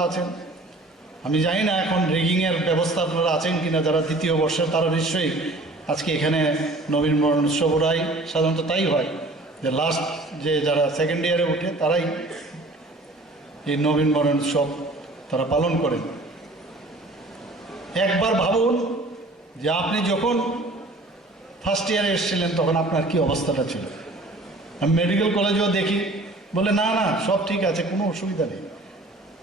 আপনারা আছেন, আমি জানি না এখন র্যাগিংয়ের ব্যবস্থা আপনারা আছেন কিনা, যারা দ্বিতীয় বর্ষের তারা নিশ্চয়ই আজকে এখানে নবীনবরণ উৎসব ওরাই সাধারণত তাই হয় যে লাস্ট যে যারা সেকেন্ড ইয়ারে উঠে তারাই এই নবীনবরণ উৎসব তারা পালন করেন। একবার ভাবুন যে আপনি যখন ফার্স্ট ইয়ারে এসেছিলেন তখন আপনার কি অবস্থাটা ছিল। আমি মেডিকেল কলেজেও দেখি, বলে না না সব ঠিক আছে, কোনো অসুবিধা নেই।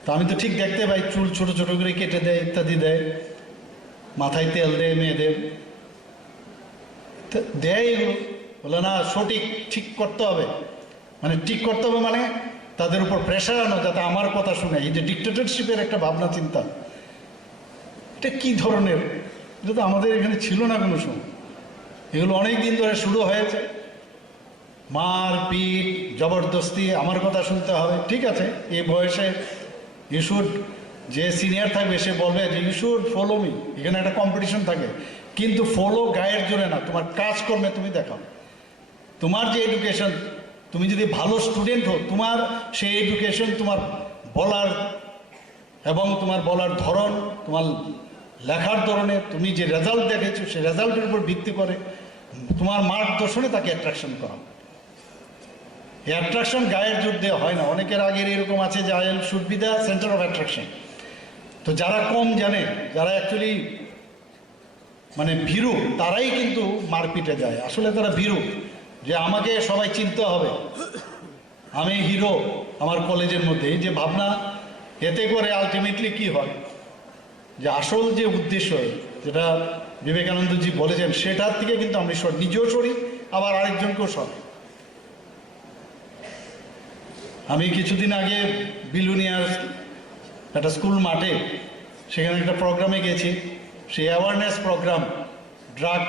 তা আমি তো ঠিক দেখতে পাই, চুল ছোটো ছোটো করে কেটে দেয়, ইত্যাদি দেয়, মাথায় তেল দেয় মেয়েদের, দেয় এগুলো। বলে না সঠিক ঠিক করতে হবে, মানে ঠিক করতে হবে মানে তাদের উপর প্রেশার আনো যাতে আমার কথা শুনে। এই যে ডিক্টেটরশিপের একটা ভাবনা চিন্তা, এটা কী ধরনের, এটা তো আমাদের এখানে ছিল না কোনো সময়। এগুলো অনেক দিন ধরে শুরু হয়েছে, মারপিট, জবরদস্তি, আমার কথা শুনতে হবে। ঠিক আছে, এই বয়সে ইউ শুড, যে সিনিয়র থাকবে সে বলবে যে ইউ শুড ফলো মি, এখানে একটা কম্পিটিশন থাকে, কিন্তু ফলো গায়ের জোরে না, তোমার কাজকর্মে তুমি দেখাও। তোমার যে এডুকেশন, তুমি যদি ভালো স্টুডেন্ট হো, তোমার সেই এডুকেশন তোমার বলার এবং তোমার বলার ধরন, তোমার লেখার ধরনে, তুমি যে রেজাল্ট দেখেছো সেই রেজাল্টের উপর ভিত্তি করে তোমার মার্গদর্শনে তাকে অ্যাট্রাকশন করা। এই অ্যাট্রাকশন গায়ের জোর দেওয়া হয় না। অনেকের আগের এরকম আছে যে I'll should be the centre of attraction. তো যারা কম জানে, যারা অ্যাকচুয়ালি মানে ভীরু, তারাই কিন্তু মারপিটে যায়। আসলে তারা ভীরু, যে আমাকে সবাই চিনতে হবে, আমি হিরো আমার কলেজের মধ্যে, এই যে ভাবনা, এতে করে আলটিমেটলি কি হয় যে আসল যে উদ্দেশ্য যেটা বিবেকানন্দজি বলেছেন সেটার থেকে কিন্তু আমি নিজেও সরি, আবার আরেকজনকেও সরি। আমি কিছুদিন আগে বিলুনিয়ার একটা স্কুল মাঠে, সেখানে একটা প্রোগ্রামে গেছি, সেই অ্যাওয়ারনেস প্রোগ্রাম ড্রাগ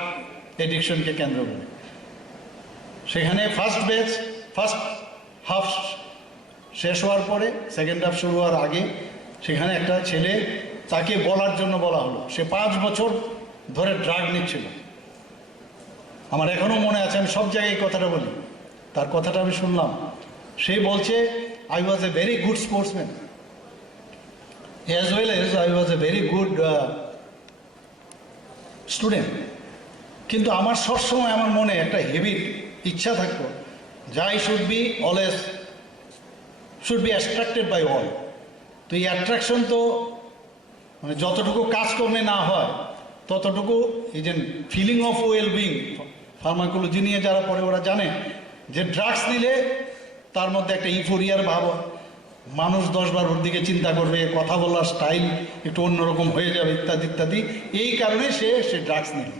এডিকশনকে কেন্দ্র করে। সেখানে ফার্স্ট ব্যাচ, ফার্স্ট হাফ শেষ হওয়ার পরে সেকেন্ড হাফ শুরু হওয়ার আগে সেখানে একটা ছেলে, তাকে বলার জন্য বলা হলো, সে 5 বছর ধরে ড্রাগ নিচ্ছিল। আমার এখনও মনে আছে, আমি সব জায়গায় এই কথাটা বলি, তার কথাটা আমি শুনলাম। সে বলছে I was a very good sportsman as well as I was a very good student, কিন্তু আমার সবসময় আমার মনে একটা হেবিট ইচ্ছা থাকতো যে I should be always should be attracted by all. তো এই অ্যাট্রাকশন তো মানে যতটুকু কাজকর্মে না হয় ততটুকু, এই যে ফিলিং অফ ওয়েলবিং, ফার্মাকোলজি নিয়ে যারা পড়ে ওরা জানে যে ড্রাগস নিলে তার মধ্যে একটা ইউফোরিয়ার ভাব, মানুষ 10 বার ওর দিকে চিন্তা করবে, কথা বলার স্টাইল একটু অন্যরকম হয়ে যাবে, ইত্যাদি ইত্যাদি। এই কারণে সে ড্রাগস নিল।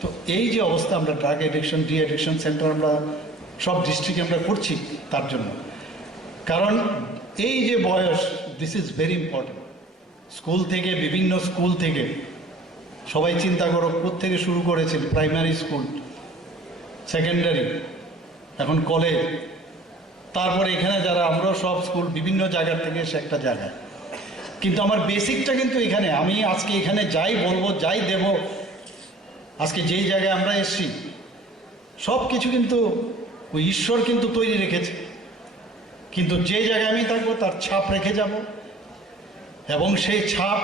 তো এই যে অবস্থা, আমরা drug addiction, de addiction centre আমরা সব ডিস্ট্রিক্টে আমরা করছি তার জন্য। কারণ এই যে বয়স, this is very important. School থেকে, বিভিন্ন স্কুল থেকে সবাই চিন্তা করো কোত্থেকে শুরু করেছিল, প্রাইমারি স্কুল, সেকেন্ডারি, এখন কলেজ, তারপরে এখানে যারা আমরা সব স্কুল বিভিন্ন জায়গার থেকে এসে একটা জায়গায়। কিন্তু আমার বেসিকটা কিন্তু এখানে, আমি আজকে এখানে যাই বলবো, যাই দেব, আজকে যেই জায়গায় আমরা এসছি সব কিছু কিন্তু ওই ঈশ্বর কিন্তু তৈরি রেখেছে। কিন্তু যে জায়গায় আমি থাকবো তার ছাপ রেখে যাব, এবং সেই ছাপ